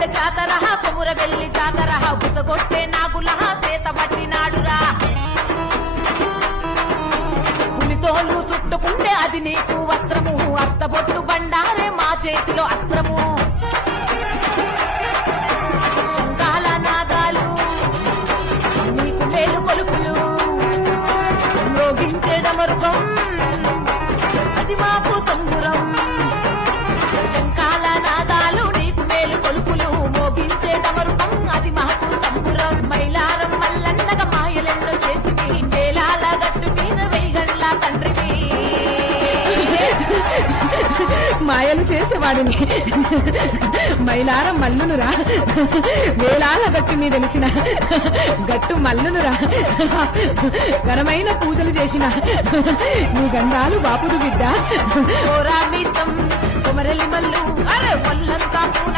కొమరవెల్లి జాతర కొమురవెల్లి జాతర బుసగొట్టే నాగుల సేత పట్టినాడురా పులితోలు చుట్టుకుంటే అది నీకు వస్త్రము అత్తబొట్టు బండారే మా చేతిలో అస్త్రము శంఖాల నాదాలు నీకు మేలు కొలుపులు మ్రోగించేడమరుగం అది మాకు సంబురం శంఖాల నాదాలు నీకు మేలు కొలుపులు మోగించేటమరుగం అది మాకు సంబురం మైలారం మల్లన్నగ మాయలెన్నో చేసివి వేలాల గట్టు మీద వెయ్యగండ్ల తండ్రివి మాయలు చేసేవాడిని మైలారం మల్లునురా వేలాల గట్టు మీద తెలిసిన గట్టు మల్లునురా ఘనమైన పూజలు చేసిన నీ గంధాలు బాపుడు బిడ్డ కొమరలి మల్లు అరే ఒళ్ళంతా పూన